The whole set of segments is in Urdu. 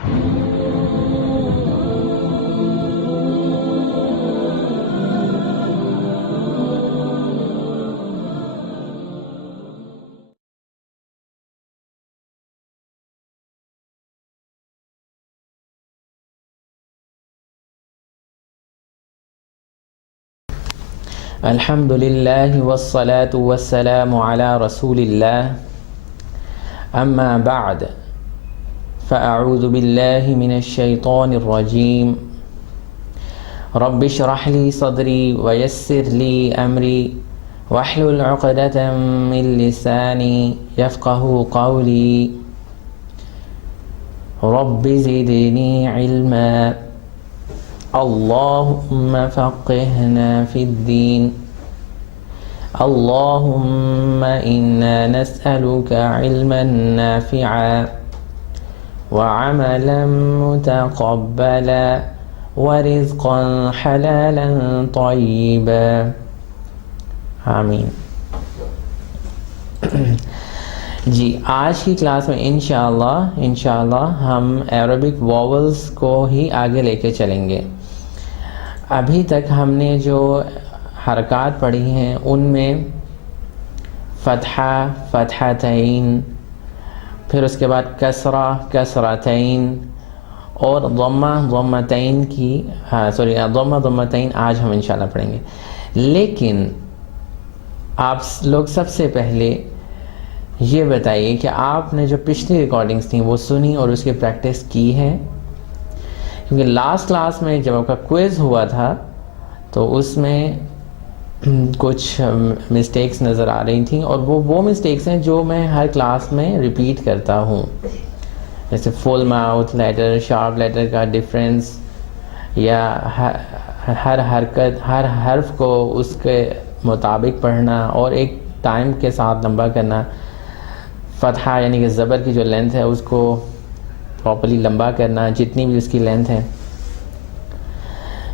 الحمد للہ والصلاة والسلام علی رسول اللہ اما بعد فاعوذ باللہ من الشیطان الرجیم رب اشرح لی صدری ویسر لی امری واحلل عقدۃ من لسانی یفقہوا قولی رب زدنی علما اللہم فقہنا فی الدین اللہم انا نسألک علما نافعا وعملا متقبلا ورزقا حلالا طیبا آمین۔ جی آج کی کلاس میں انشاءاللہ ہم عربک واولز کو ہی آگے لے کے چلیں گے۔ ابھی تک ہم نے جو حرکات پڑھی ہیں ان میں فتحہ، فتحتین، پھر اس کے بعد کسرہ، کسرتین اور ضمہ، ضمتین کی ضمہ، ضمتین آج ہم انشاءاللہ پڑھیں گے۔ لیکن آپ لوگ سب سے پہلے یہ بتائیے کہ آپ نے جو پچھلی ریکارڈنگز تھیں وہ سنی اور اس کی پریکٹس کی ہے؟ کیونکہ لاسٹ کلاس میں جب آپ کا کوئز ہوا تھا تو اس میں کچھ مسٹیکس نظر آ رہی تھیں، اور وہ مسٹیکس ہیں جو میں ہر کلاس میں ریپیٹ کرتا ہوں، جیسے فل ماؤتھ لیٹر، شارپ لیٹر کا ڈفرینس، یا ہر حرکت، ہر حرف کو اس کے مطابق پڑھنا اور ایک ٹائم کے ساتھ لمبا کرنا، فتحہ یعنی کہ زبر کی جو لینتھ ہے اس کو پراپرلی لمبا کرنا جتنی بھی اس کی لینتھ ہے۔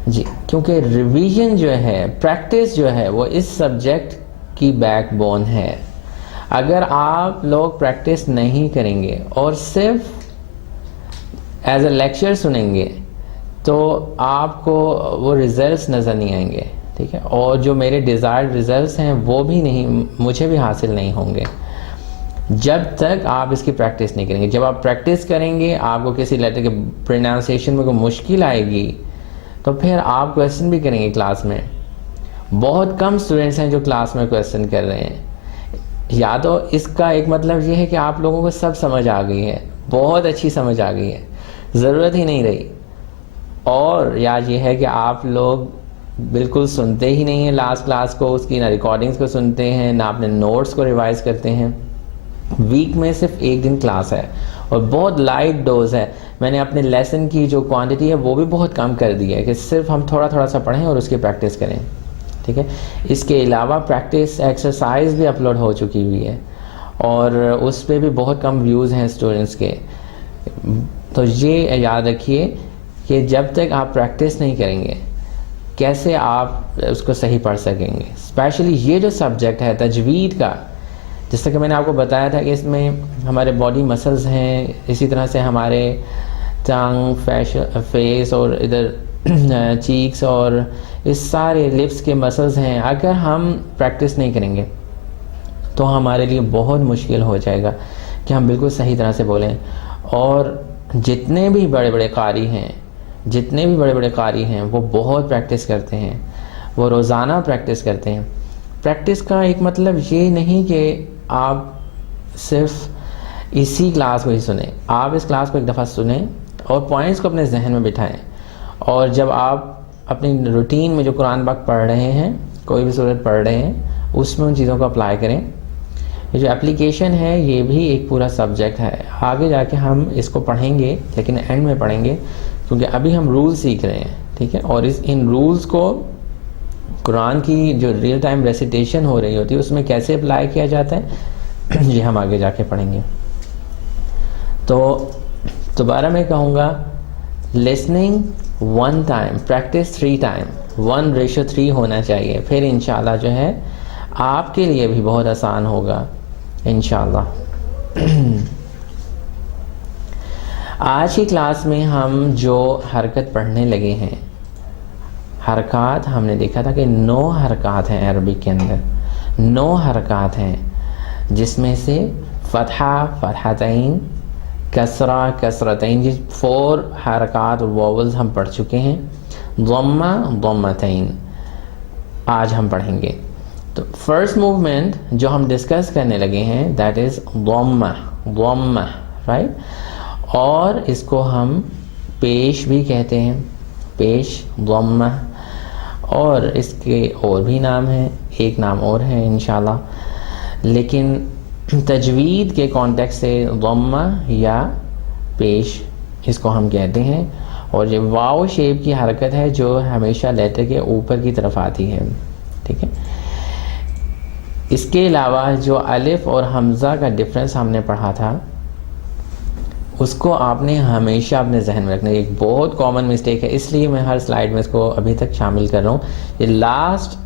جی کیونکہ ریویژن جو ہے، پریکٹس جو ہے، وہ اس سبجیکٹ کی بیک بون ہے۔ اگر آپ لوگ پریکٹس نہیں کریں گے اور صرف ایز اے لیکچر سنیں گے تو آپ کو وہ ریزلٹس نظر نہیں آئیں گے، ٹھیک ہے، اور جو میرے ڈیزائرڈ ریزلٹس ہیں وہ بھی مجھے بھی حاصل نہیں ہوں گے جب تک آپ اس کی پریکٹس نہیں کریں گے۔ جب آپ پریکٹس کریں گے، آپ کو کسی لیٹر کے پروناؤنسیشن میں کوئی مشکل آئے گی تو پھر آپ کویسچن بھی کریں گے کلاس میں۔ بہت کم سٹوڈنٹس ہیں جو کلاس میں کویسچن کر رہے ہیں۔ یا تو اس کا ایک مطلب یہ ہے کہ آپ لوگوں کو سب سمجھ آ گئی ہے، بہت اچھی سمجھ آ گئی ہے، ضرورت ہی نہیں رہی، اور یا یہ ہے کہ آپ لوگ بالکل سنتے ہی نہیں ہیں لاسٹ کلاس کو، اس کی نہ ریکارڈنگز کو سنتے ہیں نہ اپنے نوٹس کو ریوائز کرتے ہیں۔ ویک میں صرف ایک دن کلاس ہے اور بہت لائٹ ڈوز ہے۔ میں نے اپنے لیسن کی جو کوانٹٹی ہے وہ بھی بہت کم کر دی ہے کہ صرف ہم تھوڑا تھوڑا سا پڑھیں اور اس کی پریکٹس کریں، ٹھیک ہے۔ اس کے علاوہ پریکٹس ایکسرسائز بھی اپلوڈ ہو چکی ہوئی ہے اور اس پہ بھی بہت کم ویوز ہیں اسٹوڈنٹس کے۔ تو یہ یاد رکھیے کہ جب تک آپ پریکٹس نہیں کریں گے کیسے آپ اس کو صحیح پڑھ سکیں گے۔ اسپیشلی یہ جو سبجیکٹ ہے تجوید کا، جس طرح کہ میں نے آپ کو بتایا تھا کہ اس میں ہمارے باڈی مسلز ہیں، اسی طرح سے ہمارے ٹنگ، فیس اور ادھر چیکس اور اس سارے لپس کے مسلز ہیں۔ اگر ہم پریکٹس نہیں کریں گے تو ہمارے لیے بہت مشکل ہو جائے گا کہ ہم بالکل صحیح طرح سے بولیں۔ اور جتنے بھی بڑے بڑے قاری ہیں وہ بہت پریکٹس کرتے ہیں، وہ روزانہ پریکٹس کرتے ہیں۔ پریکٹس کا ایک مطلب یہ نہیں کہ آپ صرف اسی کلاس کو ہی سنیں، آپ اس کلاس کو ایک دفعہ سنیں اور پوائنٹس کو اپنے ذہن میں بٹھائیں، اور جب آپ اپنی روٹین میں جو قرآن پاک پڑھ رہے ہیں، کوئی بھی سورت پڑھ رہے ہیں، اس میں ان چیزوں کو اپلائی کریں۔ یہ جو اپلیکیشن ہے یہ بھی ایک پورا سبجیکٹ ہے، آگے جا کے ہم اس کو پڑھیں گے لیکن اینڈ میں پڑھیں گے، کیونکہ ابھی ہم رول سیکھ رہے ہیں، ٹھیک ہے، اور ان رولز کو قرآن کی جو ریئل ٹائم ریسیٹیشن ہو رہی ہوتی ہے اس میں کیسے اپلائی کیا جاتا ہے یہ ہم آگے جا کے پڑھیں گے۔ تو دوبارہ میں کہوں گا، لسننگ 1 ٹائم، پریکٹس 3 ٹائم، 1:3 ہونا چاہیے، پھر انشاءاللہ جو ہے آپ کے لیے بھی بہت آسان ہوگا انشاءاللہ۔ آج کی کلاس میں ہم جو حرکت پڑھنے لگے ہیں، حرکات ہم نے دیکھا تھا کہ 9 حرکات ہیں عربک کے اندر، 9 حرکات ہیں، جس میں سے فتحہ، فتحتین، کسرہ، کسرتین، یہ 4 حرکات اور واولز ہم پڑھ چکے ہیں. ضمہ، ضمتین آج ہم پڑھیں گے. تو فرسٹ موومنٹ جو ہم ڈسکس کرنے لگے ہیں دیٹ از ضمہ، ضمہ، رائٹ. اور اس کو ہم پیش بھی کہتے ہیں، پیش، ضمہ. اور اس کے اور بھی نام ہیں، ایک نام اور ہے انشاءاللہ، لیکن تجوید کے کانٹیکس سے ضمہ یا پیش اس کو ہم کہتے ہیں. اور یہ واو شیپ کی حرکت ہے جو ہمیشہ لیٹر کے اوپر کی طرف آتی ہے، ٹھیک ہے. اس کے علاوہ جو الف اور حمزہ کا ڈفرنس ہم نے پڑھا تھا، اس کو آپ نے ہمیشہ اپنے ذہن میں رکھنا ہے. ایک بہت کامن مسٹیک ہے، اس لیے میں ہر سلائیڈ میں اس کو ابھی تک شامل کر رہا ہوں. یہ لاسٹ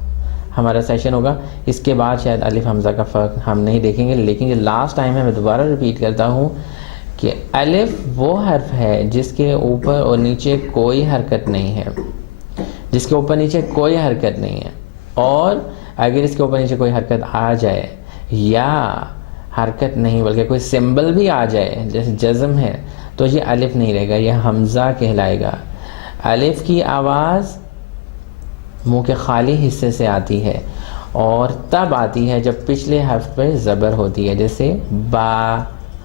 ہمارا سیشن ہوگا، اس کے بعد شاید الف حمزہ کا فرق ہم نہیں دیکھیں گے، لیکن یہ لاسٹ ٹائم ہے. میں دوبارہ ریپیٹ کرتا ہوں کہ الف وہ حرف ہے جس کے اوپر اور نیچے کوئی حرکت نہیں ہے، جس کے اوپر نیچے کوئی حرکت نہیں ہے. اور اگر اس کے اوپر نیچے کوئی حرکت آ جائے، یا حرکت نہیں بلکہ کوئی سمبل بھی آ جائے جیسے جزم ہے، تو یہ الف نہیں رہے گا، یہ حمزہ کہلائے گا. الف کی آواز منہ کے خالی حصے سے آتی ہے، اور تب آتی ہے جب پچھلے حرف پہ زبر ہوتی ہے، جیسے با،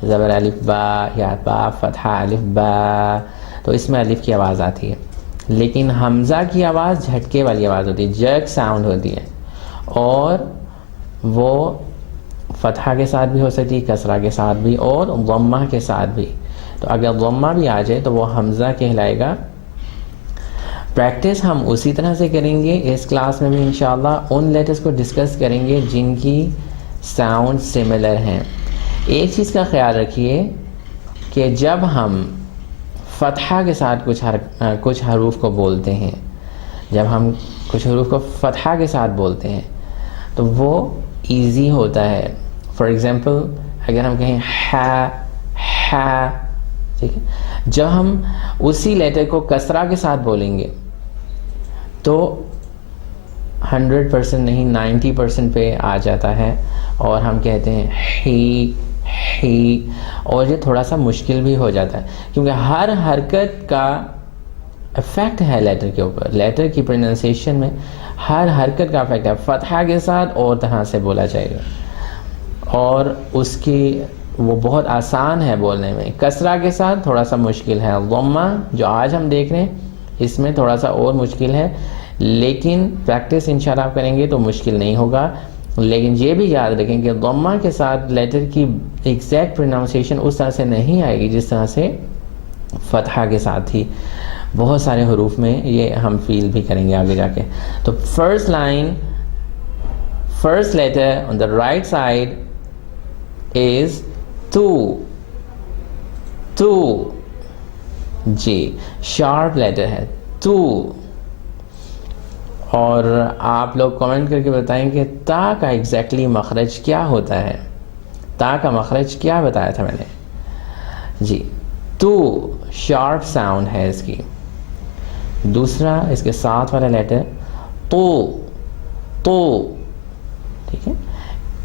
زبر الف با، یا با فتحہ الف با، تو اس میں الف کی آواز آتی ہے. لیکن حمزہ کی آواز جھٹکے والی آواز ہوتی ہے، جرک ساؤنڈ ہوتی ہے، اور وہ فتحہ کے ساتھ بھی ہو سکتی ہے، کسرہ کے ساتھ بھی، اور ضمہ کے ساتھ بھی. تو اگر ضمہ بھی آ جائے تو وہ حمزہ کہلائے گا. پریکٹس ہم اسی طرح سے کریں گے. اس کلاس میں بھی انشاءاللہ ان لیٹرز کو ڈسکس کریں گے جن کی ساؤنڈ سملر ہیں. ایک چیز کا خیال رکھیے کہ جب ہم فتحہ کے ساتھ کچھ حروف کو بولتے ہیں، جب ہم کچھ حروف کو فتحہ کے ساتھ بولتے ہیں تو وہ ایزی ہوتا ہے. فار ایگزامپل اگر ہم کہیں ہا، ٹھیک ہے، جب ہم اسی لیٹر کو کسرہ کے ساتھ بولیں گے تو 100% نہیں 90% پہ آ جاتا ہے، اور ہم کہتے ہیں ہی، اور یہ تھوڑا سا مشکل بھی ہو جاتا ہے کیونکہ ہر حرکت کا افیکٹ ہے لیٹر کے اوپر. لیٹر کی پروننسیشن میں ہر حرکت کا افیکٹ ہے. فتحہ کے ساتھ اور طرح سے بولا جائے گا، اور اس کی وہ بہت آسان ہے بولنے میں. کسرہ کے ساتھ تھوڑا سا مشکل ہے. ضمہ جو آج ہم دیکھ رہے ہیں اس میں تھوڑا سا اور مشکل ہے، لیکن پریکٹس انشاءاللہ آپ کریں گے تو مشکل نہیں ہوگا. لیکن یہ بھی یاد رکھیں کہ ضمہ کے ساتھ لیٹر کی ایگزیکٹ پروننسیشن اس طرح سے نہیں آئے گی جس طرح سے فتحہ کے ساتھ تھی. بہت سارے حروف میں یہ ہم فیل بھی کریں گے آگے جا کے. تو first line, first later on the right side is تو جی، شارپ لیٹر ہے تو. اور آپ لوگ کمنٹ کر کے بتائیں کہ تا کا ایگزیکٹلی مخرج کیا ہوتا ہے. تا کا مخرج کیا بتایا تھا میں نے؟ جی، تو شارپ ساؤنڈ ہے اس کی. دوسرا اس کے ساتھ والا لیٹر تو، ٹھیک ہے.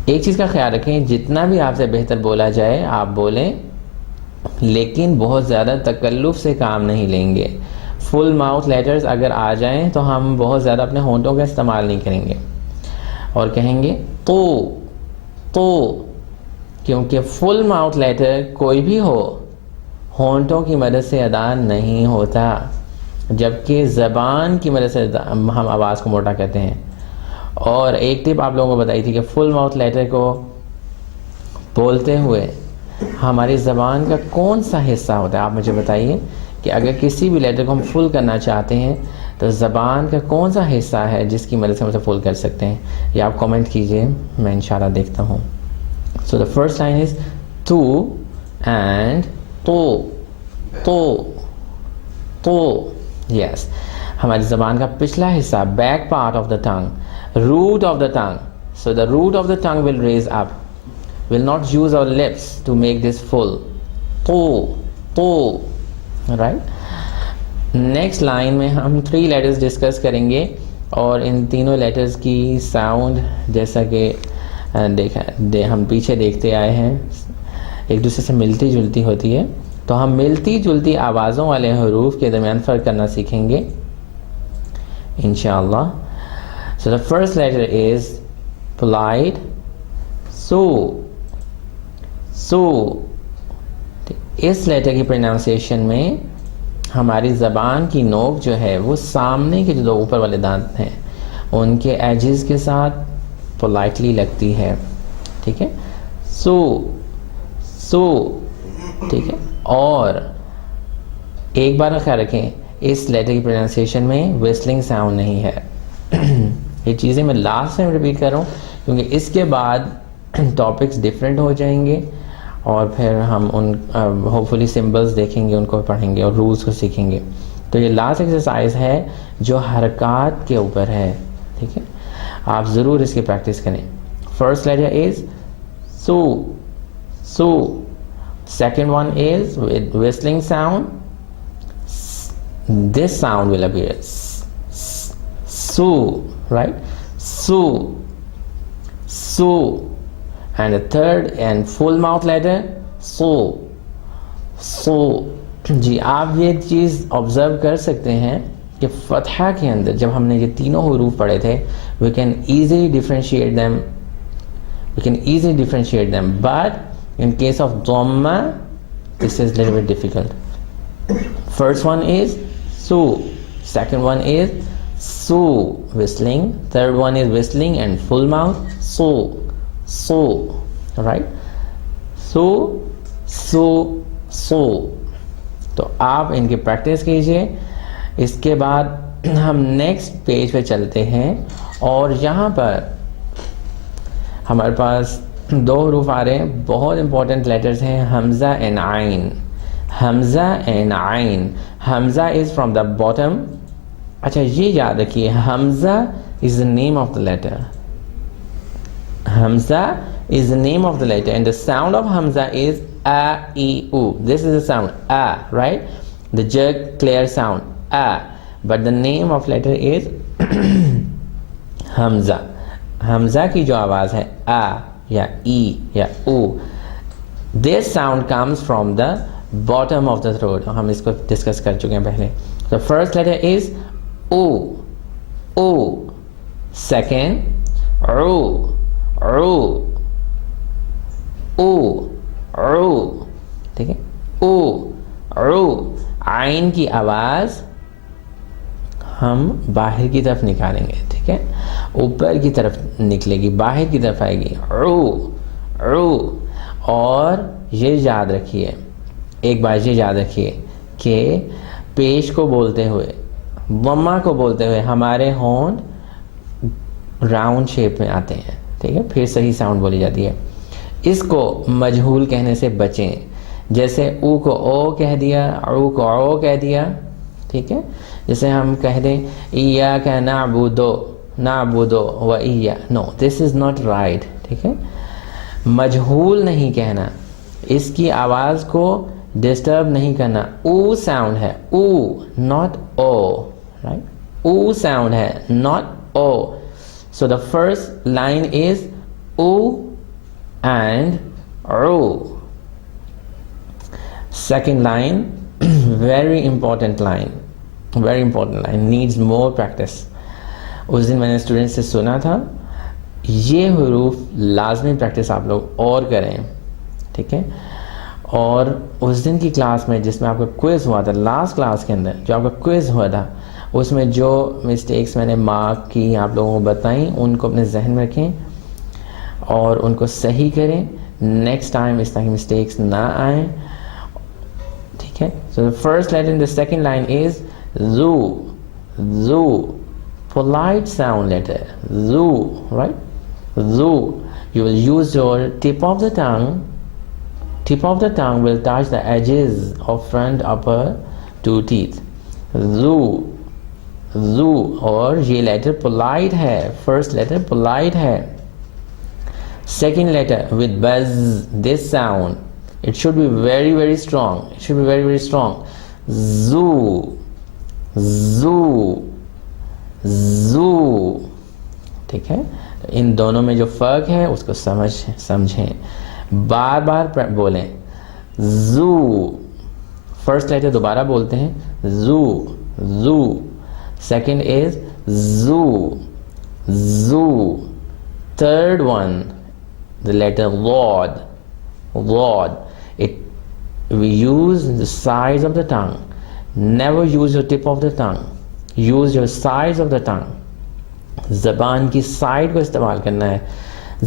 ایک چیز کا خیال رکھیں، جتنا بھی آپ سے بہتر بولا جائے آپ بولیں، لیکن بہت زیادہ تکلف سے کام نہیں لیں گے. فل ماؤتھ لیٹرز اگر آ جائیں تو ہم بہت زیادہ اپنے ہونٹوں کا استعمال نہیں کریں گے اور کہیں گے تو، کیونکہ فل ماؤتھ لیٹر کوئی بھی ہو ہونٹوں کی مدد سے ادا نہیں ہوتا، جبکہ زبان کی مدد سے ہم آواز کو موٹا کرتے ہیں. اور ایک ٹپ آپ لوگوں کو بتائی تھی کہ فل ماؤتھ لیٹر کو بولتے ہوئے ہماری زبان کا کون سا حصہ ہوتا ہے. آپ مجھے بتائیے کہ اگر کسی بھی لیٹر کو ہم فل کرنا چاہتے ہیں تو زبان کا کون سا حصہ ہے جس کی مدد سے ہم اسے فل کر سکتے ہیں؟ یہ آپ کامنٹ کیجئے، میں انشاءاللہ دیکھتا ہوں. سو دا فرسٹ لائن از تو اینڈ تو یس. ہماری زبان کا پچھلا حصہ، back part of the tongue, root of the tongue. So the root of the tongue will raise up, will not use our lips to make this full. تو رائٹ. نیکسٹ لائن میں ہم 3 لیٹرز ڈسکس کریں گے اور ان تینوں لیٹرز کی ساؤنڈ جیسا کہ ہم پیچھے دیکھتے آئے ہیں ایک دوسرے سے ملتی جلتی ہوتی ہے, تو ہم ملتی جلتی آوازوں والے حروف کے درمیان فرق کرنا سیکھیں گے انشاءاللہ. So the first letter is polite, so. اس لیٹر کی پروناؤنسیشن میں ہماری زبان کی نوک جو ہے وہ سامنے کے جو 2 اوپر والے دانت ہیں ان کے ایجز کے ساتھ پولائٹلی لگتی ہے, ٹھیک ہے. سو ٹھیک ہے. اور ایک بار خیال رکھیں اس لیٹر کی پروناؤنسیشن میں وسلنگ ساؤنڈ نہیں ہے. یہ چیزیں میں لاسٹ ٹائم ریپیٹ کر رہا ہوں کیونکہ اس کے بعد ٹاپکس ڈیفرنٹ ہو جائیں گے اور پھر ہم ان ہوپ فلی سمبلس دیکھیں گے, ان کو پڑھیں گے اور رولس کو سیکھیں گے. تو یہ لاسٹ ایکسرسائز ہے جو حرکات کے اوپر ہے, ٹھیک ہے. آپ ضرور اس کی پریکٹس کریں. فرسٹ لیٹر از سو. Second one is with whistling sound. This sound will appear so, right? So. And the third and full mouth letter so. جی آپ یہ چیز آبزرو کر سکتے ہیں کہ فتحہ کے اندر جب ہم نے یہ تینوں حروف پڑھے تھے we can easily differentiate them, but in case of dhamma this is a little bit difficult. First one is so, second one is so whistling, third one is whistling and full mouth so, right? So تو آپ ان کی پریکٹس کیجئے. اس کے بعد ہم نیکسٹ پیج پہ چلتے ہیں اور یہاں پر ہمارے پاس 2 حروف آ رہے ہیں, بہت امپورٹنٹ لیٹرز ہیں, حمزہ اینڈ عین. حمزہ از فرام دا باٹم. اچھا یہ یاد رکھیے حمزہ از the name of the letter. Hamza is the name of the letter and the sound of Hamza is a, e, u. This is the sound a, right? The jerk clear sound a, but the name of letter is Hamza. Hamza کی جو آواز ہے a یا e یا u, this sound comes from the bottom of the throat. ہم اس کو ڈسکس کر چکے ہیں پہلے. The first letter is o. Second ru. ٹھیک ہے. او عین کی آواز ہم باہر کی طرف نکالیں گے, ٹھیک ہے, اوپر کی طرف نکلے گی, باہر کی طرف آئے گی. رو. اور یہ یاد رکھیے, ایک بار یہ یاد رکھیے کہ پیش کو بولتے ہوئے, ضمہ کو بولتے ہوئے ہمارے ہونٹ راؤنڈ شیپ میں آتے ہیں, ٹھیک ہے, پھر صحیح ساؤنڈ بولی جاتی ہے. اس کو مجہول کہنے سے بچیں, جیسے او کو او کہہ دیا, او کو او کہہ دیا, ٹھیک ہے. جیسے ہم کہہ دیں ایاک نعبد و ایا, نو دس از ناٹ رائٹ, ٹھیک ہے. مجہول نہیں کہنا, اس کی آواز کو ڈسٹرب نہیں کرنا. او ساؤنڈ ہے, او ناٹ او, رائٹ, او ساؤنڈ ہے ناٹ او. So the first line is u and ru. Second line, very important line, needs more practice. اس دن میں نے اسٹوڈنٹ سے سنا تھا, یہ حروف لازمی پریکٹس آپ لوگ اور کریں, ٹھیک ہے. اور اس دن کی کلاس میں جس میں آپ کا کوئز ہوا تھا, لاسٹ کلاس کے اندر جو آپ کا کوئز ہوا تھا, اس میں جو مسٹیکس میں نے مارک کی آپ لوگوں کو بتائیں, ان کو اپنے ذہن میں رکھیں اور ان کو صحیح کریں. نیکسٹ ٹائم اس طرح کی مسٹیکس نہ آئیں, ٹھیک ہے. سو the first letter in the second line is zu. Polite sound letter, zu, right? Zu. You will use your tip of the tongue. Tip of the tongue will touch the edges of front upper 2 teeth. Zu. اور یہ لیٹر polite ہے, first letter polite ہے. Second letter with buzz, this sound, it should be very strong. زو زو زو. ٹھیک ہے, ان دونوں میں جو فرق ہے اس کو سمجھیں, بار بار بولیں. زو, فرسٹ لیٹر دوبارہ بولتے ہیں, زو زو. سیکنڈ از زو زو. Third one, the letter Lord. Lord. We use the sides of the tongue. Never use your tip of the tongue. Use your sides of the tongue. زبان کی سائڈ کو استعمال کرنا ہے,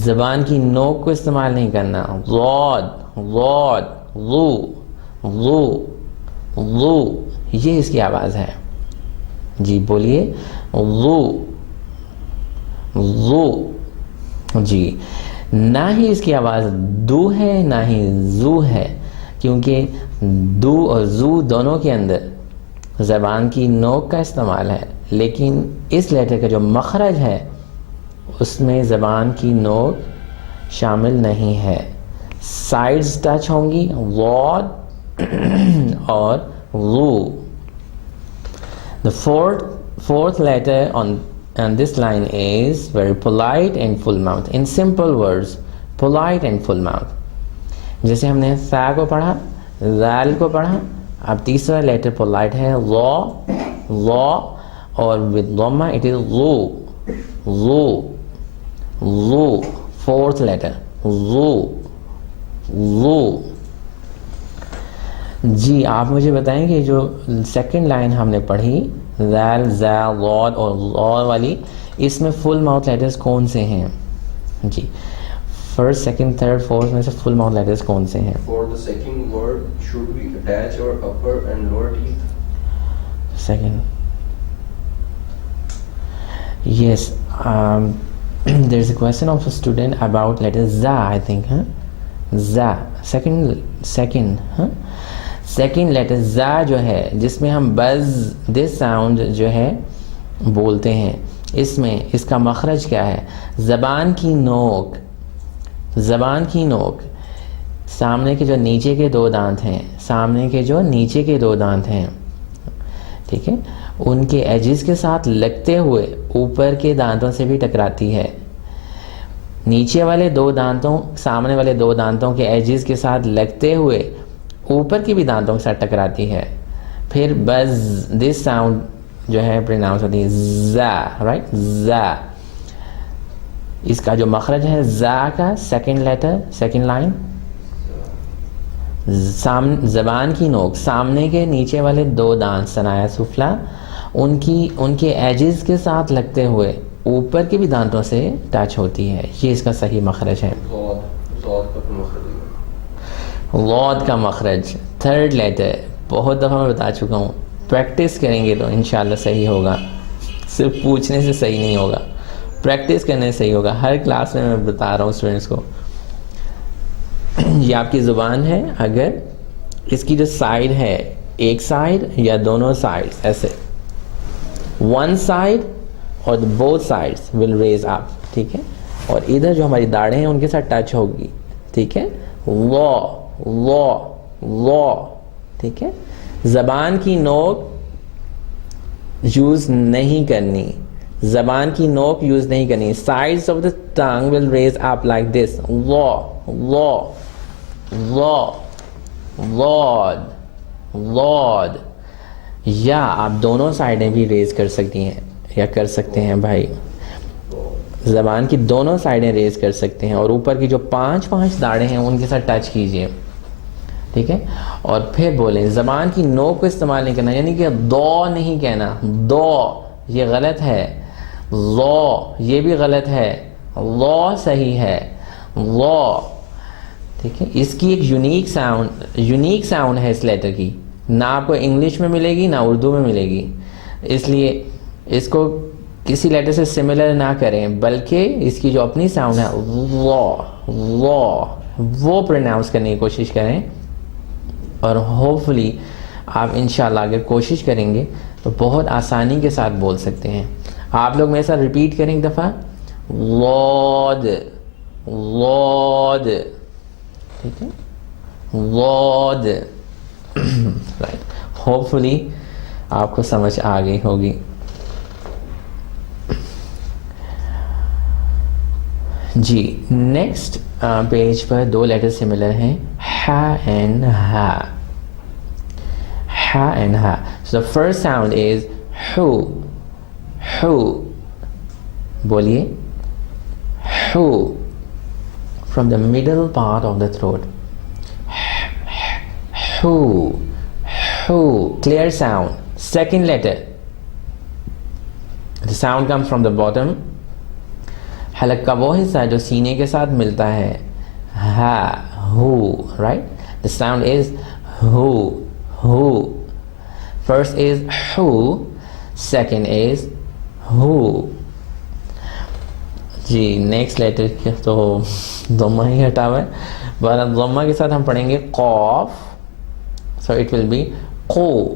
زبان کی نوک کو استعمال نہیں کرنا. Lord, Lord, Lu, Lu, Lu. یہ اس کی آواز ہے. جی بولیے, Lu, Lu. جی, نہ ہی اس کی آواز دو ہے نہ ہی زو ہے, کیونکہ دو اور زو دونوں کے اندر زبان کی نوک کا استعمال ہے, لیکن اس لیٹر کا جو مخرج ہے اس میں زبان کی نوک شامل نہیں ہے. سائڈز ٹچ ہوں گی, لارڈ اور لو. The fourth letter on this line is very polite and full mouth. In simple words, polite and full mouth. جیسے ہم نے سا کو پڑھا, زال کو پڑھا, اب تیسرا لیٹر polite ہے, law, اور with dhamma it is lu. Fourth letter, lu. جی آپ مجھے بتائیں کہ جو سیکنڈ لائن ہم نے پڑھی, زال, زا, لاد اور لا والی, اس میں فل ماؤتھ لیٹرز کون سے ہیں؟ جی فرسٹ, سیکنڈ, تھرڈ, فورتھ میں سے فل ماؤتھ لیٹرز کون سے ہیں؟ For the second word, should we attach our upper and lower teeth? Second. Yes. There's a question of a student about letter za, I think. Za. Second. Second letter زا جو ہے, جس میں ہم بز دس ساؤنڈ جو ہے بولتے ہیں, اس میں اس کا مخرج کیا ہے؟ زبان کی نوک سامنے کے جو نیچے کے دو دانت ہیں, ٹھیک ہے, ان کے ایجز کے ساتھ لگتے ہوئے اوپر کے دانتوں سے بھی ٹکراتی ہے. نیچے والے دو دانتوں, سامنے والے دو دانتوں کے ایجز کے ساتھ لگتے ہوئے اوپر کی بھی دانتوں کے ساتھ ٹکراتی ہے. پھر بز دس ساؤنڈ جو ہے پروناؤنس ہوتی ہے زا, رائٹ, زا. اس کا جو مخرج ہے زا کا, سیکنڈ لیٹر, سیکنڈ لائن, زبان کی نوک سامنے کے نیچے والے دو دانت ثنایا سفلا, ان کے ایجز کے ساتھ لگتے ہوئے اوپر کے بھی دانتوں سے ٹچ ہوتی ہے. یہ اس کا صحیح مخرج ہے. لاد کا مخرج, تھرڈ لیٹر, بہت دفعہ میں بتا چکا ہوں, پریکٹس کریں گے تو انشاءاللہ صحیح ہوگا. صرف پوچھنے سے صحیح نہیں ہوگا, پریکٹس کرنے سے صحیح ہوگا. ہر کلاس میں بتا رہا ہوں اسٹوڈنٹس کو, یہ آپ کی زبان ہے, اگر اس کی جو سائڈ ہے, ایک سائڈ یا دونوں سائڈ, ایسے ون سائڈ اور بوتھ سائڈس ول ریز اپ, ٹھیک ہے, اور ادھر جو ہماری داڑھیں ہیں ان کے ساتھ ٹچ ہوگی, ٹھیک ہے. لا, ٹھیک ہے. زبان کی نوک یوز نہیں کرنی, sides of the tongue will raise up like this, lord. یا آپ دونوں سائڈیں بھی ریز کر سکتی ہیں یا کر سکتے ہیں بھائی, زبان کی دونوں سائڈیں ریز کر سکتے ہیں, اور اوپر کی جو پانچ داڑھیں ہیں ان کے ساتھ ٹچ کیجئے, ٹھیک ہے. اور پھر بولیں, زبان کی نوک کو استعمال نہیں کرنا, یعنی کہ دو نہیں کہنا, دو یہ غلط ہے, لو یہ بھی غلط ہے, لو صحیح ہے, لو, ٹھیک ہے. اس کی ایک یونیک ساؤنڈ ہے اس لیٹر کی, نہ آپ کو انگلش میں ملے گی نہ اردو میں ملے گی, اس لیے اس کو کسی لیٹر سے سملر نہ کریں, بلکہ اس کی جو اپنی ساؤنڈ ہے وہ پروناؤنس کرنے کی کوشش کریں, اور ہوپفلی آپ انشاءاللہ اگر کوشش کریں گے تو بہت آسانی کے ساتھ بول سکتے ہیں. آپ لوگ میرے ساتھ ریپیٹ کریں ایک دفعہ, لارڈ, ٹھیک ہے, لارڈ, رائٹ. ہوپ فلی آپ کو سمجھ آ گئی ہوگی. جی نیکسٹ پیج پر دو لیٹر سملر ہیں, ہا اینڈ ہا. ہا اینڈ ہا. سو دا فرسٹ ساؤنڈ از ہو. ہو بولیے ہو from the middle part of the throat. Who, who, clear sound. Second letter, the sound comes from the bottom. حلق کا وہ حصہ جو سینے کے ساتھ ملتا ہے, ہا, ہو, right? The sound is who, who. First is who, second is who. جی نیکسٹ لیٹر کے تو ضمہ ہی ہٹا ہوا ہے, بہرحال ضمہ کے ساتھ ہم پڑھیں گے قاف. سو اٹ ول بی قو,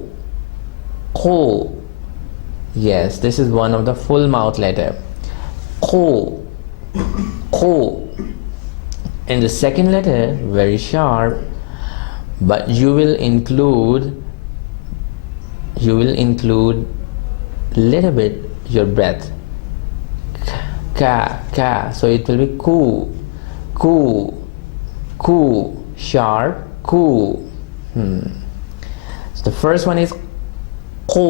قو. Yes this is one of the full mouth letter, قو, قو. And the second letter very sharp, but you will include little bit your breath. Ka, ka. So it will be ku, ku, ku. Sharp, ku. So the first one is ku.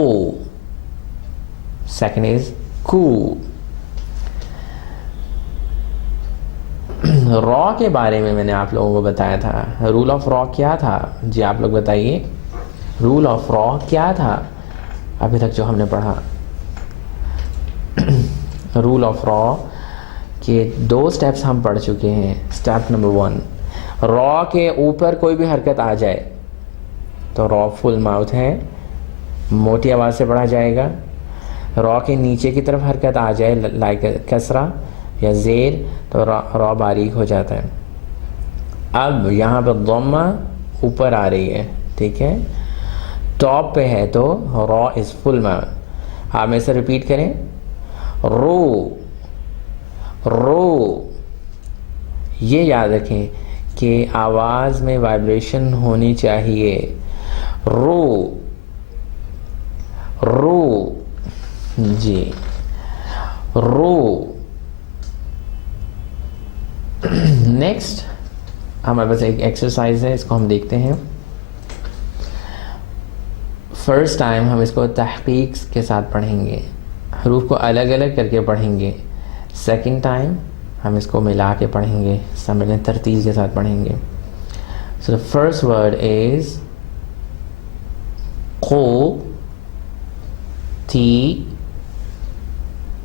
Second is ku. را کے بارے میں نے آپ لوگوں کو بتایا تھا. رول آف را کیا تھا؟ جی آپ لوگ بتائیے, رول آف را کیا تھا ابھی تک جو ہم نے پڑھا؟ رول آف را کے دو سٹیپس ہم پڑھ چکے ہیں. سٹیپ نمبر 1, را کے اوپر کوئی بھی حرکت آ جائے تو را فل ماؤتھ ہے, موٹی آواز سے پڑھا جائے گا. را کے نیچے کی طرف حرکت آ جائے لائک کسرہ یا زیر تو را باریک ہو جاتا ہے. اب یہاں پہ ضمہ اوپر آ رہی ہے, ٹھیک ہے, ٹاپ پہ ہے تو را از فل ماؤتھ. آپ میں سے ریپیٹ کریں, رو, رو. یہ یاد رکھیں کہ آواز میں وائبریشن ہونی چاہیے. رو, رو. جی رو. نیکسٹ ہمارے پاس ایک ایکسرسائز ہے, اس کو ہم دیکھتے ہیں. فرسٹ ٹائم ہم اس کو تحقیق کے ساتھ پڑھیں گے, حروف کو الگ الگ کر کے پڑھیں گے. سیکنڈ ٹائم ہم اس کو ملا کے پڑھیں گے, سمجھیں ترتیب کے ساتھ پڑھیں گے. سو the first word is قو تی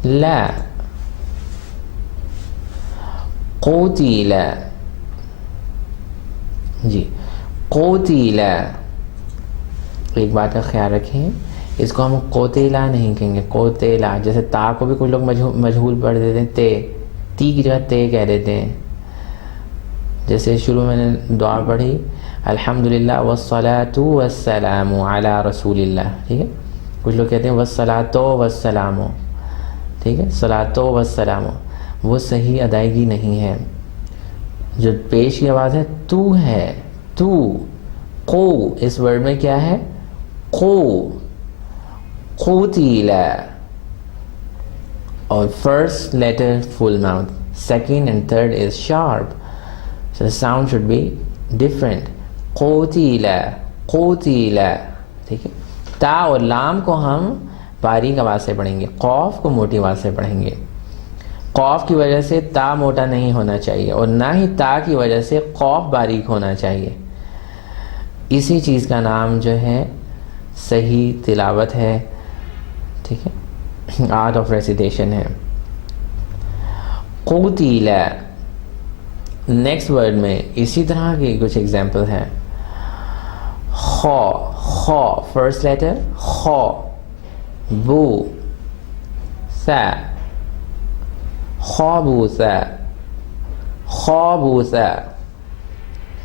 لا, قوتیلا. جی قوتیلا. ایک بات کا خیال رکھیں, اس کو ہم قوتیلا نہیں کہیں گے, قوتیلا. جیسے تا کو بھی کچھ لوگ مجہول پڑھ دیتے ہیں, تے, تی کی جگہ تے کہہ دیتے ہیں. جیسے شروع میں نے دعا پڑھی الحمدللہ والصلاۃ والسلام علی رسول اللہ, ٹھیک ہے. کچھ لوگ کہتے ہیں والصلاۃ والسلام, ٹھیک ہے, صلاۃ والسلام, وہ صحیح ادائیگی نہیں ہے. جو پیش کی آواز ہے تو ہے, تو. قو اس ورڈ میں کیا ہے؟ قو, قوتیلا. اور first letter full mouth, second and third is sharp, so the sound should be different. قوتیلا, قوتیلا, ٹھیک ہے. تا اور لام کو ہم باریک آواز سے پڑھیں گے, قاف کو موٹی آواز سے پڑھیں گے. قاف کی وجہ سے تا موٹا نہیں ہونا چاہیے, اور نہ ہی تا کی وجہ سے قاف باریک ہونا چاہیے. اسی چیز کا نام جو ہے صحیح تلاوت ہے, ٹھیک ہے, آرٹ آف ریسیٹیشن ہے. قوتیلا. نیکسٹ ورڈ میں اسی طرح کی کچھ ایگزامپل ہیں. خو, خو فرسٹ لیٹر خو, بو سا, خوابوسا, خوابوسا.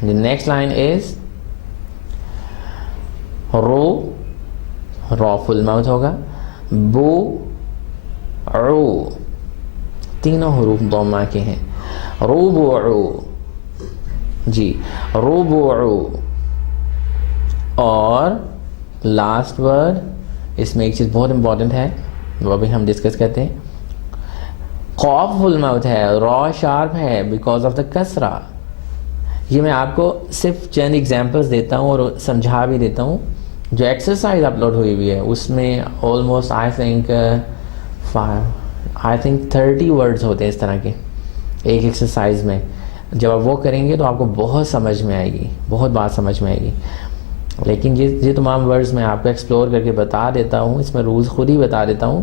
The next line is رو, را فل ماؤتھ ہوگا, بو, عو. تینوں حروف ضمہ کے ہیں. ربع, جی ربع. اور لاسٹ ورڈ اس میں ایک چیز بہت امپورٹنٹ ہے وہ ابھی ہم ڈسکس کرتے ہیں. قاف فل ماؤتھ ہے, را شارپ ہے بیکاز آف دا کسرہ. یہ میں آپ کو صرف چند ایگزامپلس دیتا ہوں اور سمجھا بھی دیتا ہوں. جو ایکسرسائز اپلوڈ ہوئی ہے اس میں آلموسٹ آئی تھنک 30 ورڈز ہوتے ہیں اس طرح کے ایک ایکسرسائز میں. جب آپ وہ کریں گے تو آپ کو بہت سمجھ میں آئے گی, بہت بات سمجھ میں آئے گی. لیکن یہ تمام ورڈز میں آپ کو ایکسپلور کر کے بتا دیتا ہوں, اس میں رولز خود ہی بتا دیتا ہوں,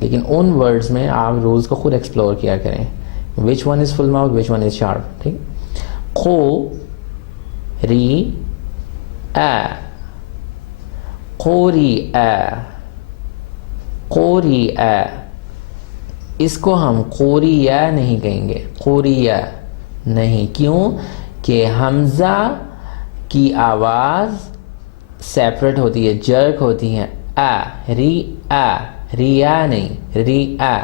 لیکن ان ورڈز میں آپ رولز کو خود ایکسپلور کیا کریں. Which one is full mouth, which one is sharp. ٹھیک. قو ری اے, قوری اے, قوری اے. اس کو ہم قوریہ نہیں کہیں گے, قوریہ نہیں. کیوں کہ حمزہ کی آواز سیپریٹ ہوتی ہے, جرک ہوتی ہے. اے ری اے, ریا نہیں, ری اے.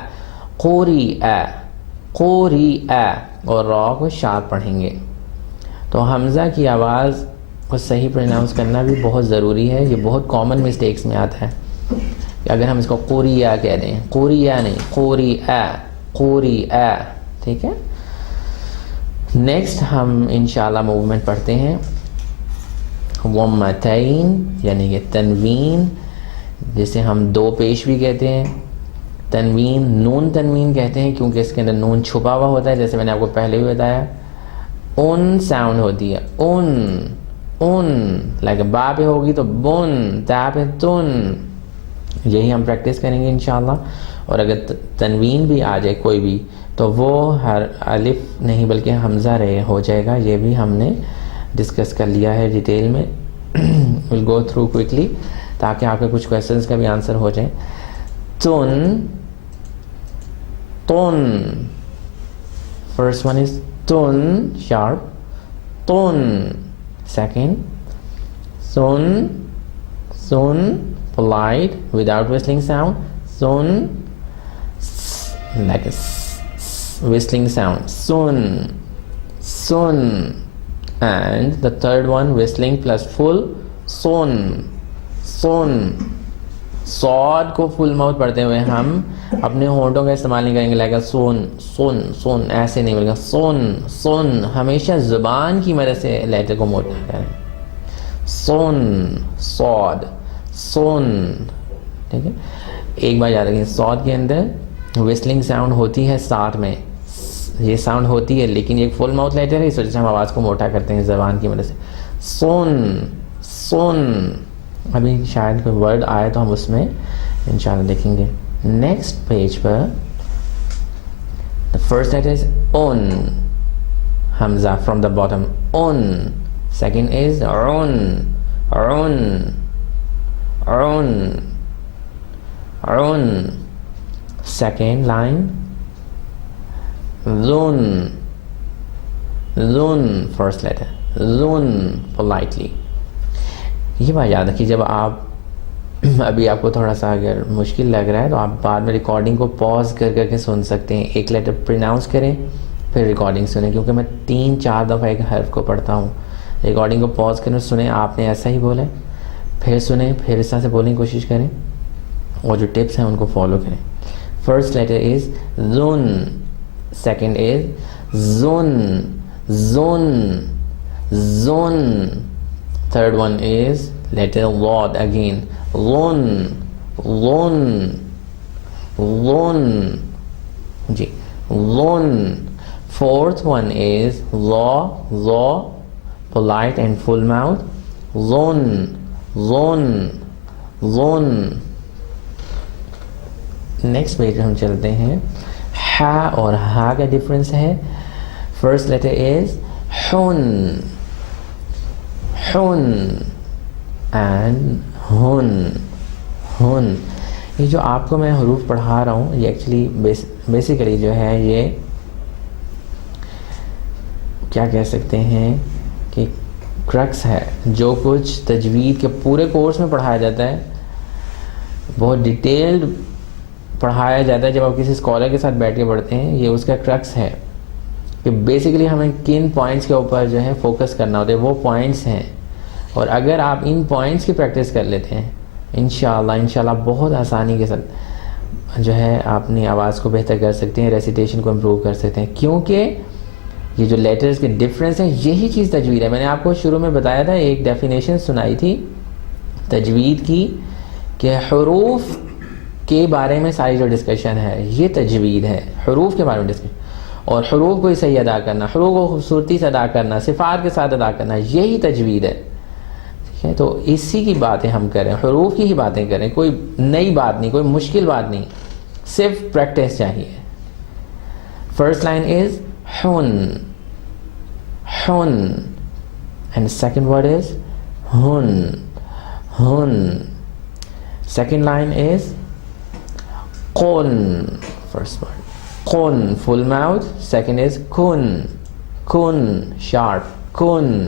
قوری اے, قوری اے, اور را کو شارپ پڑھیں گے. تو حمزہ کی آواز کو صحیح پروناؤنس کرنا بھی بہت ضروری ہے. یہ بہت کامن مسٹیکس میں آتا ہے کہ اگر ہم اس کو قوریہ کہہ دیں, قوریہ نہیں, قوری اے, قوری اے. ٹھیک ہے. نیکسٹ ہم انشاءاللہ موومنٹ پڑھتے ہیں. ومتین یعنی کہ تنوین, جسے ہم دو پیش بھی کہتے ہیں. تنوین نون تنوین کہتے ہیں کیونکہ اس کے اندر نون چھپا ہوا ہوتا ہے, جیسے میں نے آپ کو پہلے بھی بتایا. اون ساؤنڈ ہوتی ہے, اون لائک با پہ ہوگی تو بن, تا پہ تن. یہی ہم پریکٹس کریں گے انشاءاللہ. اور اگر تنوین بھی آ جائے کوئی بھی تو وہ ہر الف نہیں بلکہ حمزہ رہے ہو جائے گا. یہ بھی ہم نے ڈسکس کر لیا ہے ڈیٹیل میں. we'll go through quickly تاکہ آپ کے کچھ کویسچنس کا بھی آنسر ہو جائے. تن, تن. فرسٹ ون از تن شارپ, تن. Second sun, sun polite without whistling sound, sun, like a whistling sound, sun, sun. And the third one whistling plus full, sun, sun. صاد کو فل ماؤتھ پڑھتے ہوئے ہم اپنے ہونٹوں کا استعمال نہیں کریں گے, لائک سون, سون, سون, ایسے نہیں بلکہ سون, سون. ہمیشہ زبان کی مدد سے لیٹر کو موٹا کریں. سون, صاد, سون. ٹھیک ہے. ایک بار یاد رکھیں, صاد کے اندر وسلنگ ساؤنڈ ہوتی ہے ساتھ میں, یہ ساؤنڈ ہوتی ہے لیکن یہ ایک فل ماؤتھ لیٹر ہے, اس وجہ سے ہم آواز کو موٹا کرتے ہیں زبان کی مدد سے. سون, سون. ابھی شاید کوئی ورڈ آئے تو ہم اس میں انشاءاللہ دیکھیں گے. Next page per the first letter is on, Hamza from the bottom, on. Second is on, on, on, on. Second line zun, zun. First letter zun, politely. یہ بات یاد رکھیے, جب آپ ابھی آپ کو تھوڑا سا اگر مشکل لگ رہا ہے تو آپ بعد میں ریکارڈنگ کو پاز کر کر کے سن سکتے ہیں. ایک لیٹر پروناؤنس کریں پھر ریکارڈنگ سنیں, کیونکہ میں 3-4 دفعہ ایک حرف کو پڑھتا ہوں. ریکارڈنگ کو پاز کریں, سنیں آپ نے ایسا ہی بولا ہے, پھر سنیں, پھر اس طرح سے بولنے کی کوشش کریں, اور جو ٹپس ہیں ان کو فالو کریں. First letter is zone, second is zone, zone, zone. Third one is letter Lod again, lon, lon, lon. Ji, lon. Fourth one is law, law, polite and full mouth, lon, lon, lon. Next page ہم چلتے ہیں. ہا اور ہا کا ڈفرینس ہے. First letter is hun, hun and hun, hun. یہ جو آپ کو میں حروف پڑھا رہا ہوں یہ ایکچولی بیسیکلی جو ہے یہ کیا کہہ سکتے ہیں کہ کرکس ہے. جو کچھ تجوید کے پورے کورس میں پڑھایا جاتا ہے, بہت ڈیٹیلڈ پڑھایا جاتا ہے, جب آپ کسی اسکالر کے ساتھ بیٹھ کے پڑھتے ہیں, یہ اس کا کرکس ہے کہ بیسیکلی ہمیں کن پوائنٹس کے اوپر جو ہے فوکس کرنا ہوتا ہے. وہ پوائنٹس ہیں اور اگر آپ ان پوائنٹس کی پریکٹس کر لیتے ہیں انشاءاللہ بہت آسانی کے ساتھ جو ہے آپ اپنی آواز کو بہتر کر سکتے ہیں, ریسیٹیشن کو امپروو کر سکتے ہیں, کیونکہ یہ جو لیٹرز کے ڈفرینس ہیں یہی چیز تجوید ہے. میں نے آپ کو شروع میں بتایا تھا, ایک ڈیفینیشن سنائی تھی تجوید کی, کہ حروف کے بارے میں ساری جو ڈسکشن ہے یہ تجوید ہے, حروف کے بارے میں ڈسکشن, اور حروف کو صحیح ادا کرنا, حروف کو خوبصورتی سے ادا کرنا, صفات کے ساتھ ادا کرنا, یہی تجوید ہے. ٹھیک ہے, تو اسی کی باتیں ہم کریں, حروف کی ہی باتیں کریں, کوئی نئی بات نہیں, کوئی مشکل بات نہیں, صرف پریکٹس چاہیے. فرسٹ لائن از حن, حن, اینڈ سیکنڈ ورڈ از ہن, ہن. سیکنڈ لائن از قن, فرسٹ ورڈ قن فل ماؤتھ, سیکنڈ از کن, کن شارپ, کن.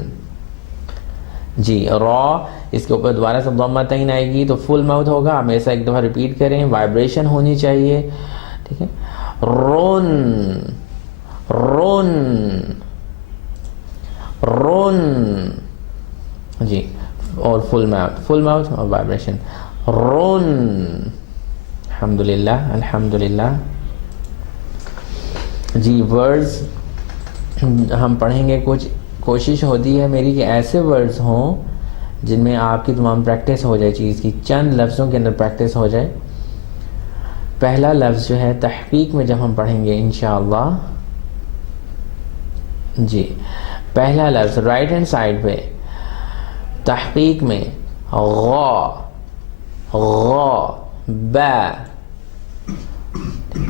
جی را, اس کے اوپر دوبارہ سے ضمہ تعین آئے گی تو فل ماؤتھ ہوگا, آپ ایسا ایک دفعہ ریپیٹ کریں, وائبریشن ہونی چاہیے. ٹھیک ہے, رون, رون, رون. جی, اور فل ماؤتھ اور وائبریشن, رون. الحمدللہ, الحمدللہ. جی ورڈز ہم پڑھیں گے, کچھ کوشش ہوتی ہے میری کہ ایسے ورڈز ہوں جن میں آپ کی تمام پریکٹس ہو جائے, چیز کی چند لفظوں کے اندر پریکٹس ہو جائے. پہلا لفظ جو ہے تحقیق میں جب ہم پڑھیں گے انشاءاللہ, جی پہلا لفظ رائٹ ہینڈ سائڈ پہ تحقیق میں غا, غا, با,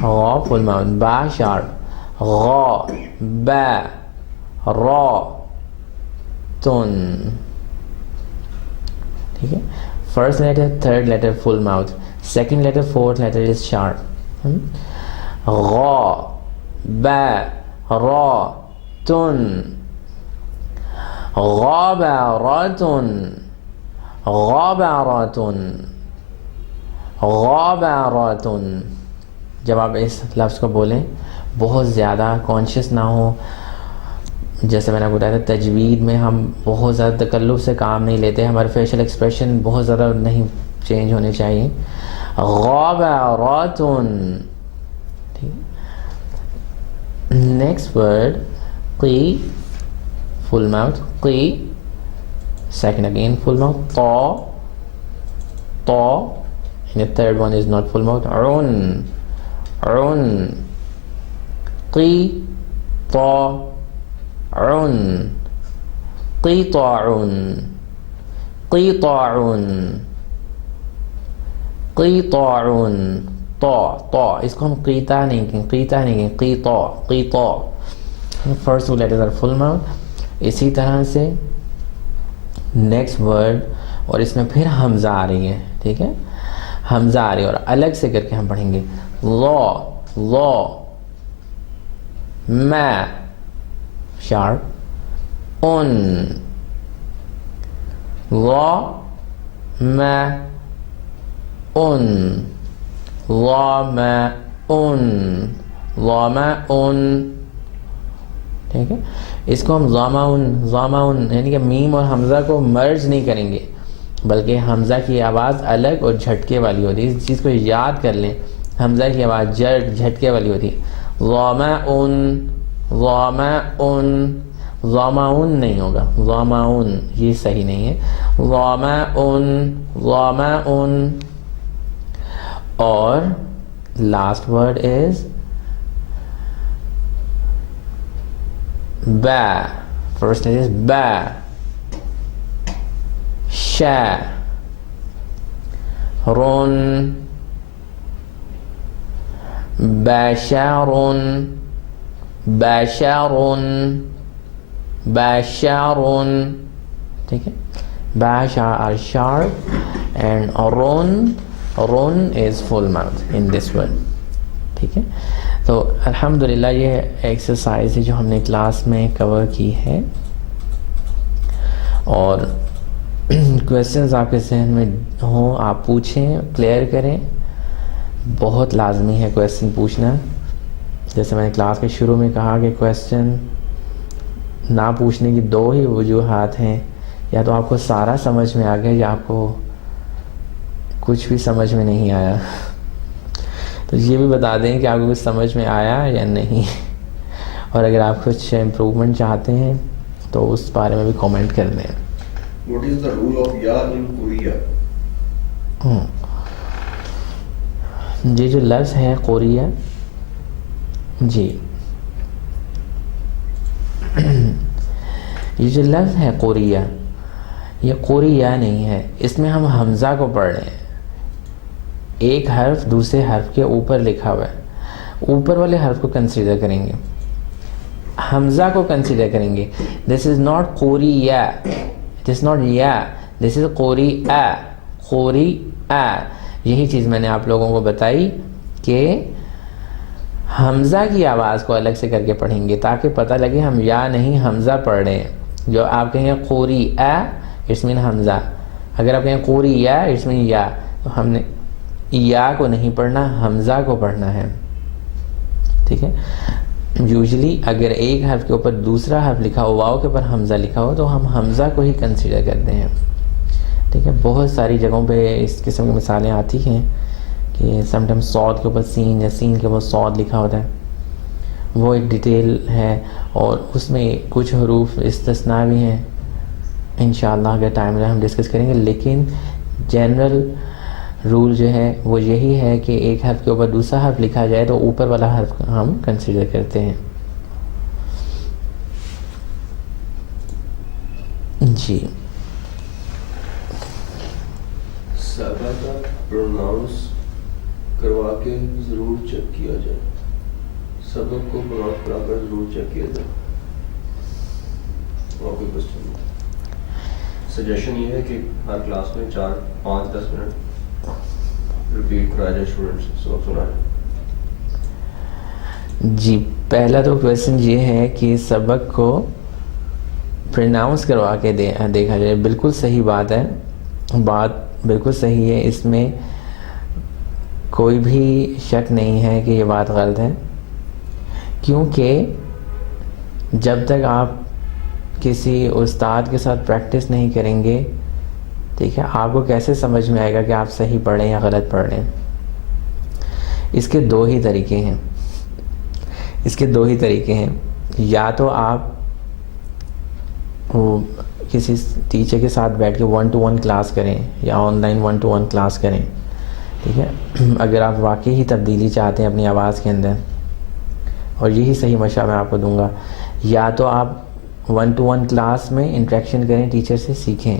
غا فل ماؤتھ, با شارپ, غا, با, را, تن. ٹھیک ہے, first letter, third letter full mouth, second letter, fourth letter is sharp. غا, با, را, تن, غابرات, غابرات, غابرات. جب آپ اس لفظ کو بولیں بہت زیادہ کانشیس نہ ہو, جیسے میں نے بتایا تھا تجوید میں ہم بہت زیادہ تکلف سے کام نہیں لیتے, ہمارے فیشل ایکسپریشن بہت زیادہ نہیں چینج ہونے چاہیے. غابرات. نیکسٹ ورڈ قی, فل ماؤتھ, قی, سیکنڈ اگین فل ماؤتھ, طا, طا, and the third one is not full mouth, عن, عن, قی, طا, عن, قطاع, قطاع, قطاع, طا, طا. اس کو ہم قیتا نہیں کہیں, قیتا نہیں کہیں, قیطا, قیطا. First two letters are full mouth. اسی طرح سے نیکسٹ ورڈ, اور اس میں پھر حمزہ آ رہی ہے. ٹھیک ہے, حمزہ آ رہی ہے اور الگ سے کر کے ہم پڑھیں گے. لا, لا, ما شارپ, ان, لا, ما, ان, لا, ما, ان, لا, ما, ان. ٹھیک ہے, اس کو ہم ضامعون, ضامعون یعنی کہ میم اور حمزہ کو مرج نہیں کریں گے, بلکہ حمزہ کی آواز الگ اور جھٹکے والی ہوتی ہے. اس چیز کو یاد کر لیں, حمزہ کی آواز جھٹکے والی ہوتی ہے. ضامعون, ضامعون, ضامعون نہیں ہوگا, ضامعون یہ صحیح نہیں ہے. ضامعون, ضامعون. اور لاسٹ ورڈ از با, فرسٹ از با, شا, رون, باشارون, باشارون, باشارون. ٹھیک ہے, باشا are sharp and run, run is full mouth in this word. ٹھیک ہے, تو الحمدللہ یہ ایکسرسائز ہے جو ہم نے کلاس میں کور کی ہے. اور کویسچنز آپ کے ذہن میں ہوں آپ پوچھیں, کلیئر کریں. بہت لازمی ہے کویسچن پوچھنا. جیسے میں نے کلاس کے شروع میں کہا کہ کویسچن نہ پوچھنے کی دو ہی وجوہات ہیں, یا تو آپ کو سارا سمجھ میں آ گیا یا آپ کو کچھ بھی سمجھ میں نہیں آیا. تو یہ بھی بتا دیں کہ آپ کو کچھ سمجھ میں آیا یا نہیں. اور اگر آپ کچھ امپروومنٹ چاہتے ہیں تو اس بارے میں بھی کامنٹ کر دیں. What is the rule of ya in Korea? جی جو لفظ ہے قوریہ، جی یہ جو لفظ ہے قوریہ، یہ قوریہ نہیں ہے. اس میں ہم حمزہ کو پڑھ رہے ہیں. ایک حرف دوسرے حرف کے اوپر لکھا ہوا ہے. اوپر والے حرف کو کنسیڈر کریں گے، حمزہ کو کنسیڈر کریں گے. دس از ناٹ قوریہ، اٹ از ناٹ یا، دس از قوریہ. قوریہ یہی چیز میں نے آپ لوگوں کو بتائی کہ حمزہ کی آواز کو الگ سے کر کے پڑھیں گے تاکہ پتہ لگے ہم یا نہیں حمزہ پڑھ رہے ہیں. جو آپ کہیں گے قوریہ اٹس مین حمزہ، اگر آپ کہیں قوریہ اٹس مین یا، تو ہم نے یا کو نہیں پڑھنا، حمزہ کو پڑھنا ہے. ٹھیک ہے. یوزلی اگر ایک حرف کے اوپر دوسرا حرف لکھا ہو، واو کے اوپر حمزہ لکھا ہو، تو ہم حمزہ کو ہی کنسیڈر کرتے ہیں. ٹھیک ہے. بہت ساری جگہوں پہ اس قسم کی مثالیں آتی ہیں کہ سم ٹائم صاد کے اوپر سین یا سین کے اوپر صاد لکھا ہوتا ہے. وہ ایک ڈیٹیل ہے اور اس میں کچھ حروف استثناء بھی ہیں. انشاءاللہ اگر ٹائم رہے ہم ڈسکس کریں گے، لیکن جنرل رول جو ہے وہ یہی ہے کہ ایک حرف کے اوپر دوسرا حرف لکھا جائے تو اوپر والا حرف ہم کنسیڈر کرتے ہیں. جی سبق کا پروناؤنس کروا کے ضرور چیک کیا جائے. سبق کو پروناؤنس کرا کر ضرور چیک کیا جائے. اور کوئی کوشچن نہیں. سجیشن یہ ہے کہ ہر کلاس میں 4-5-10 منٹ ریپیٹ کرایا جائے، اسٹوڈنٹس سبق سنا جائے. جی پہلا تو کویسچن یہ ہے کہ سبق کو پروناؤنس کروا کے دیکھا جائے. بالکل صحیح بات ہے، بات بالکل صحیح ہے. اس میں کوئی بھی شک نہیں ہے کہ یہ بات غلط ہے، کیونکہ جب تک آپ کسی استاد کے ساتھ پریکٹس نہیں کریں گے، ٹھیک ہے، آپ کو کیسے سمجھ میں آئے گا کہ آپ صحیح پڑھ رہے ہیں یا غلط پڑھ رہے ہیں. اس کے دو ہی طریقے ہیں. یا تو آپ وہ کسی ٹیچر کے ساتھ بیٹھ کے 1-to-1 کلاس کریں یا آن لائن 1-to-1 کلاس کریں. ٹھیک ہے. اگر آپ واقعی ہی تبدیلی چاہتے ہیں اپنی آواز کے اندر، اور یہی صحیح مشورہ میں آپ کو دوں گا، یا تو آپ 1-to-1 کلاس میں انٹریکشن کریں، ٹیچر سے سیکھیں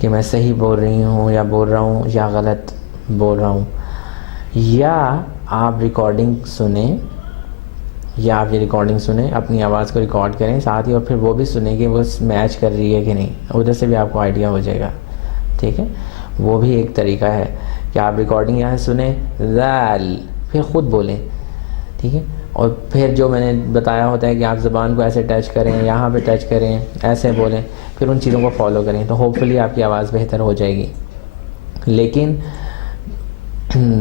کہ میں صحیح بول رہی ہوں یا بول رہا ہوں یا غلط بول رہا ہوں، یا آپ ریکارڈنگ سنیں، اپنی آواز کو ریکارڈ کریں ساتھ ہی، اور پھر وہ بھی سنیں کہ وہ میچ کر رہی ہے کہ نہیں. ادھر سے بھی آپ کو آئیڈیا ہو جائے گا. ٹھیک ہے. وہ بھی ایک طریقہ ہے کہ آپ ریکارڈنگ یہاں سنیں، ذال پھر خود بولیں. ٹھیک ہے. اور پھر جو میں نے بتایا ہوتا ہے کہ آپ زبان کو ایسے ٹچ کریں، یہاں پہ ٹچ کریں، ایسے بولیں، پھر ان چیزوں کو فالو کریں تو ہوپ فلی آپ کی آواز بہتر ہو جائے گی. لیکن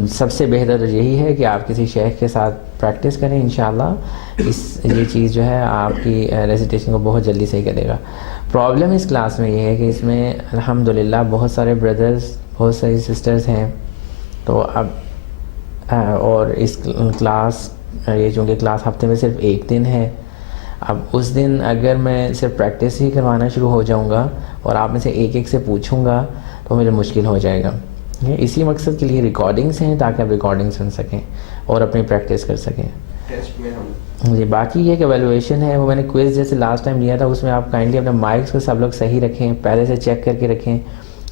سب سے بہتر یہی ہے کہ آپ کسی شیخ کے ساتھ پریکٹس کریں. انشاءاللہ یہ چیز جو ہے آپ کی ریسیٹیشن کو بہت جلدی صحیح کرے گا. پرابلم اس کلاس میں یہ ہے کہ اس میں الحمدللہ بہت سارے بردرز، بہت ساری سسٹرز ہیں. تو اب اور اس کلاس، یہ چونکہ کلاس ہفتے میں صرف ایک دن ہے، اب اس دن اگر میں صرف پریکٹس ہی کروانا شروع ہو جاؤں گا اور آپ میں سے ایک سے پوچھوں گا تو مجھے مشکل ہو جائے گا. اسی مقصد کے لیے ریکارڈنگس ہیں تاکہ آپ ریکارڈنگ سن سکیں اور اپنی پریکٹس کر سکیں. ٹیسٹ میں ہم جی باقی یہ کہ ایویلویشن ہے وہ میں نے کوئز جیسے لاسٹ ٹائم لیا تھا، اس میں آپ کائنڈلی اپنے مائکس کو سب لوگ صحیح رکھیں، پہلے سے چیک کر کے رکھیں.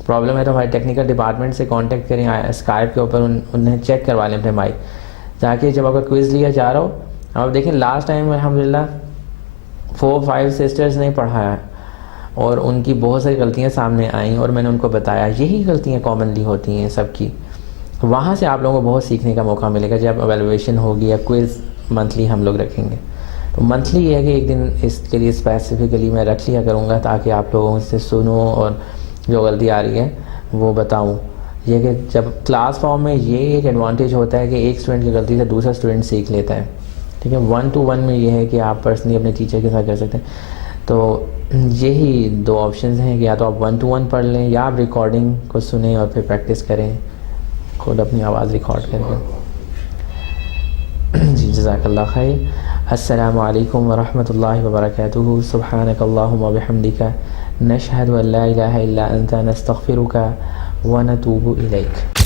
پرابلم ہے تو ہمارے ٹیکنیکل ڈپارٹمنٹ سے کانٹیکٹ کریں، اسکائپ کے اوپر انہیں چیک کروا لیں اپنے مائک، تاکہ جب آپ کا کوئز لیا جا رہا ہو. آپ دیکھیں لاسٹ ٹائم الحمدللہ 4-5 سسٹرز نے پڑھایا اور ان کی بہت ساری غلطیاں سامنے آئیں اور میں نے ان کو بتایا. یہی غلطیاں کامنلی ہوتی ہیں سب کی. وہاں سے آپ لوگوں کو بہت سیکھنے کا موقع ملے گا جب ایویلویشن ہوگی یا کوئز منتھلی ہم لوگ رکھیں گے. تو منتھلی یہ ہے کہ ایک دن اس کے لیے اسپیسیفکلی میں رکھ لیا کروں گا تاکہ آپ لوگوں سے سنوں اور جو غلطی آ رہی ہے وہ بتاؤں. یہ کہ جب کلاس فارم میں یہ ایک ایڈوانٹیج ہوتا ہے کہ ایک اسٹوڈنٹ کی غلطی سے دوسرا اسٹوڈنٹ سیکھ لیتا ہے. ٹھیک ہے. 1-to-1 میں یہ ہے کہ آپ پرسنلی اپنے ٹیچر کے ساتھ کر سکتے ہیں. تو یہی دو آپشنز ہیں کہ یا تو آپ 1 to 1 پڑھ لیں یا آپ ریکارڈنگ کو سنیں اور پھر پریکٹس کریں خود اپنی آواز ریکارڈ کر کے. جی جزاک اللہ خیر. السلام علیکم ورحمۃ اللہ وبرکاتہ. سبحانک اللہم وبحمدک نشہد ان لا الہ الا انت نستغفرک ونتوب الیک.